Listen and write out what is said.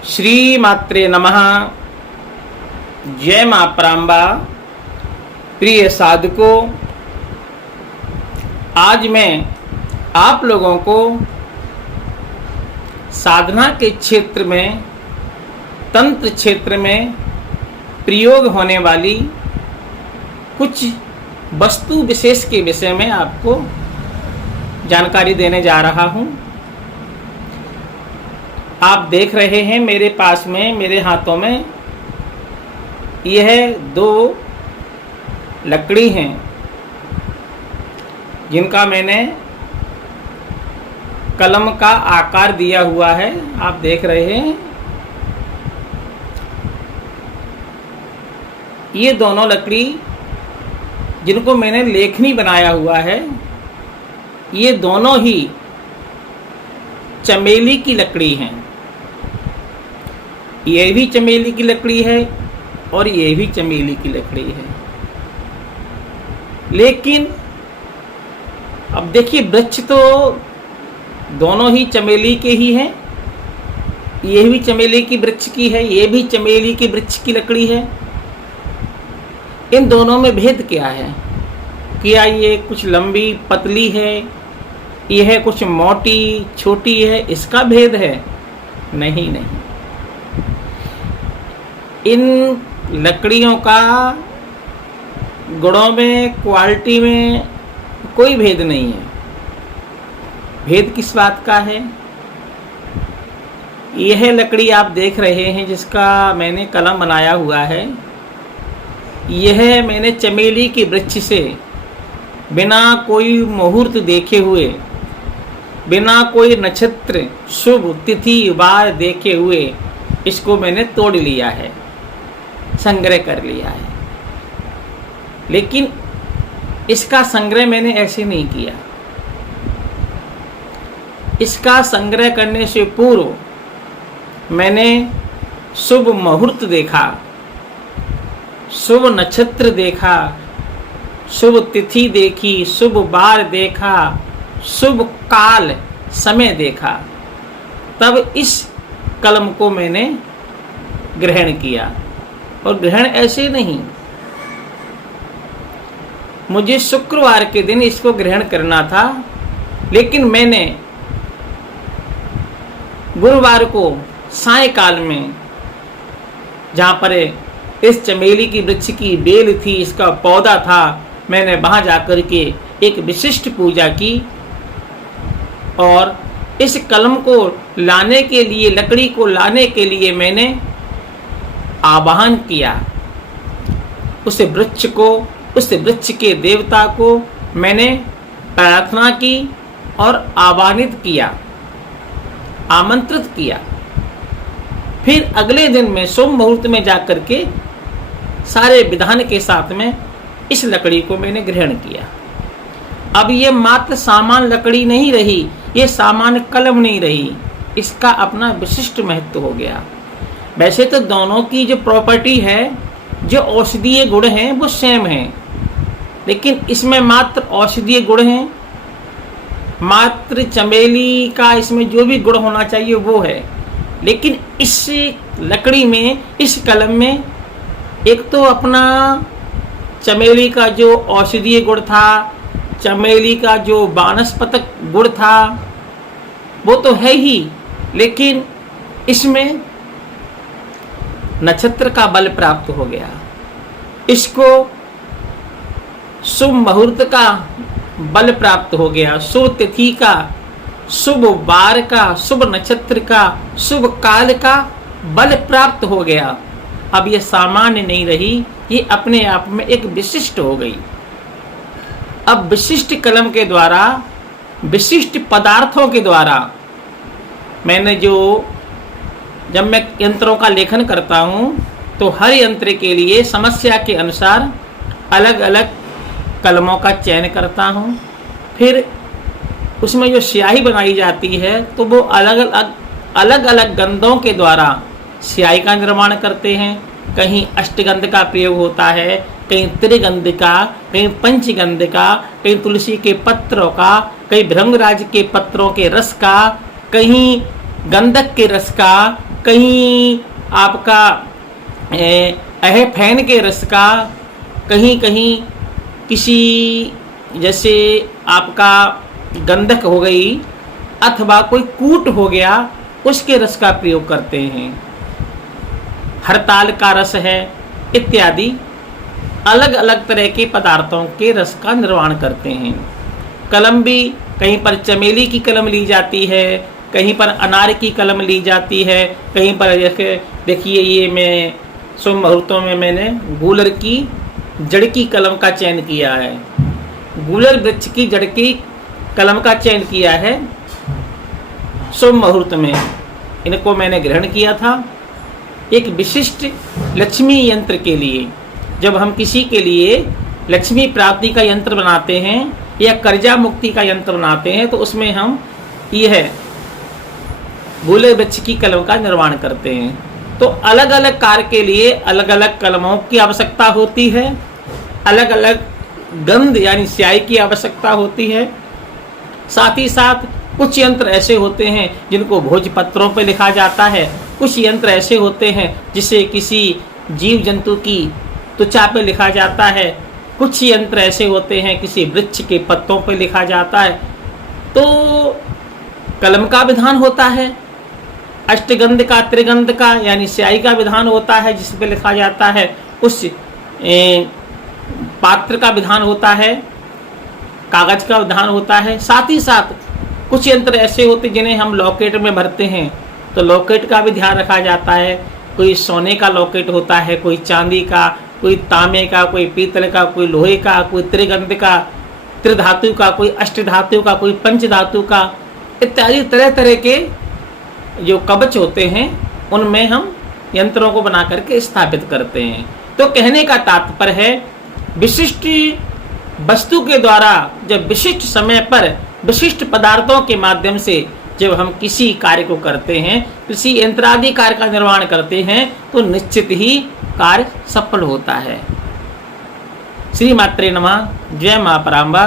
श्री मात्रे नमः। जय मां परांबा। प्रिय साधकों, आज मैं आप लोगों को साधना के क्षेत्र में, तंत्र क्षेत्र में प्रयोग होने वाली कुछ वस्तु विशेष के विषय में आपको जानकारी देने जा रहा हूं। आप देख रहे हैं मेरे पास में, मेरे हाथों में यह दो लकड़ी हैं जिनका मैंने कलम का आकार दिया हुआ है। आप देख रहे हैं ये दोनों लकड़ी जिनको मैंने लेखनी बनाया हुआ है, ये दोनों ही चमेली की लकड़ी हैं। ये भी चमेली की लकड़ी है और ये भी चमेली की लकड़ी है। लेकिन अब देखिए, वृक्ष तो दोनों ही चमेली के ही हैं। ये भी चमेली की वृक्ष की है, ये भी चमेली के वृक्ष की लकड़ी है। इन दोनों में भेद क्या है? क्या ये कुछ लंबी पतली है, यह कुछ मोटी छोटी है, इसका भेद है? नहीं। इन लकड़ियों का गुणों में, क्वालिटी में कोई भेद नहीं है। भेद किस बात का है? यह लकड़ी आप देख रहे हैं जिसका मैंने कलम बनाया हुआ है, यह मैंने चमेली के वृक्ष से बिना कोई मुहूर्त देखे हुए, बिना कोई नक्षत्र शुभ तिथि वार देखे हुए इसको मैंने तोड़ लिया है, संग्रह कर लिया है। लेकिन इसका संग्रह मैंने ऐसे नहीं किया। इसका संग्रह करने से पूर्व मैंने शुभ मुहूर्त देखा, शुभ नक्षत्र देखा, शुभ तिथि देखी, शुभ वार देखा, शुभ काल समय देखा, तब इस कलम को मैंने ग्रहण किया। और ग्रहण ऐसे नहीं, मुझे शुक्रवार के दिन इसको ग्रहण करना था, लेकिन मैंने गुरुवार को सायंकाल में, जहाँ पर इस चमेली की वृक्ष की बेल थी, इसका पौधा था, मैंने वहाँ जाकर के एक विशिष्ट पूजा की और इस कलम को लाने के लिए, लकड़ी को लाने के लिए मैंने आवाहन किया। उस वृक्ष को, उस वृक्ष के देवता को मैंने प्रार्थना की और आह्वानित किया, आमंत्रित किया। फिर अगले दिन में शुभ मुहूर्त में जाकर के सारे विधान के साथ में इस लकड़ी को मैंने ग्रहण किया। अब ये मात्र सामान्य लकड़ी नहीं रही, ये सामान्य कलम नहीं रही, इसका अपना विशिष्ट महत्व हो गया। वैसे तो दोनों की जो प्रॉपर्टी है, जो औषधीय गुण हैं, वो सेम हैं, लेकिन इसमें मात्र औषधीय गुण हैं, मात्र चमेली का इसमें जो भी गुण होना चाहिए वो है। लेकिन इस लकड़ी में, इस कलम में एक तो अपना चमेली का जो औषधीय गुण था, चमेली का जो वानस्पतिक गुण था, वो तो है ही, लेकिन इसमें नक्षत्र का बल प्राप्त हो गया। इसको शुभ मुहूर्त का बल प्राप्त हो गया, शुभ तिथि का, शुभ वार का, शुभ नक्षत्र का, शुभ काल का बल प्राप्त हो गया। अब ये सामान्य नहीं रही, ये अपने आप में एक विशिष्ट हो गई। अब विशिष्ट कलम के द्वारा, विशिष्ट पदार्थों के द्वारा मैंने जब मैं यंत्रों का लेखन करता हूँ तो हर यंत्र के लिए समस्या के अनुसार अलग अलग कलमों का चयन करता हूँ। फिर उसमें जो स्याही बनाई जाती है तो वो अलग अलग गंधों के द्वारा स्याही का निर्माण करते हैं। कहीं अष्टगंध का प्रयोग होता है, कहीं त्रिगंध का, कहीं पंचगंध का, कहीं तुलसी के पत्रों का, कहीं भृंगराज के पत्रों के रस का, कहीं गंधक के रस का, कहीं आपका फैन के रस का, कहीं कहीं किसी जैसे आपका गंधक हो गई अथवा कोई कूट हो गया उसके रस का प्रयोग करते हैं। हरताल का रस है इत्यादि अलग अलग तरह के पदार्थों के रस का निर्माण करते हैं। कलम भी कहीं पर चमेली की कलम ली जाती है, कहीं पर अनार की कलम ली जाती है, कहीं पर जैसे देखिए ये मैं शुभ मुहूर्तों में मैंने गूलर की जड़ की कलम का चयन किया है, गूलर वृक्ष की जड़ की कलम का चयन किया है शुभ मुहूर्त में। इनको मैंने ग्रहण किया था एक विशिष्ट लक्ष्मी यंत्र के लिए। जब हम किसी के लिए लक्ष्मी प्राप्ति का यंत्र बनाते हैं या कर्जा मुक्ति का यंत्र बनाते हैं तो उसमें हम यह गूलर वृक्ष की कलम का निर्माण करते हैं। तो अलग अलग कार्य के लिए अलग अलग कलमों की आवश्यकता होती है, अलग अलग गंध यानी स्याही की आवश्यकता होती है। साथ ही साथ कुछ यंत्र ऐसे होते हैं जिनको भोजपत्रों पर लिखा जाता है, कुछ यंत्र ऐसे होते हैं जिसे किसी जीव जंतु की त्वचा पे लिखा जाता है, कुछ यंत्र ऐसे होते हैं किसी वृक्ष के पत्तों पे लिखा जाता है। तो कलम का विधान होता है, अष्टगंध का त्रिगंध का यानी स्याही का विधान होता है जिस पे लिखा जाता है, उस पात्र का विधान होता है, कागज का विधान होता है। साथ ही साथ कुछ यंत्र ऐसे होते हैं जिन्हें हम लॉकेट में भरते हैं तो लॉकेट का भी ध्यान रखा जाता है। कोई सोने का लॉकेट होता है, कोई चांदी का, कोई तांबे का, कोई पीतल का, कोई लोहे का, कोई त्रिगंध का, त्रिधातु का, कोई अष्टधातु का, कोई पंचधातु का इत्यादि तरह तरह के जो कवच होते हैं उनमें हम यंत्रों को बना करके स्थापित करते हैं। तो कहने का तात्पर्य है विशिष्ट वस्तु के द्वारा जब विशिष्ट समय पर विशिष्ट पदार्थों के माध्यम से जब हम किसी कार्य को करते हैं, किसी यंत्रादि कार्य का निर्माण करते हैं तो निश्चित ही कार्य सफल होता है। श्री मात्रे नमः। जय मां पराम्बा।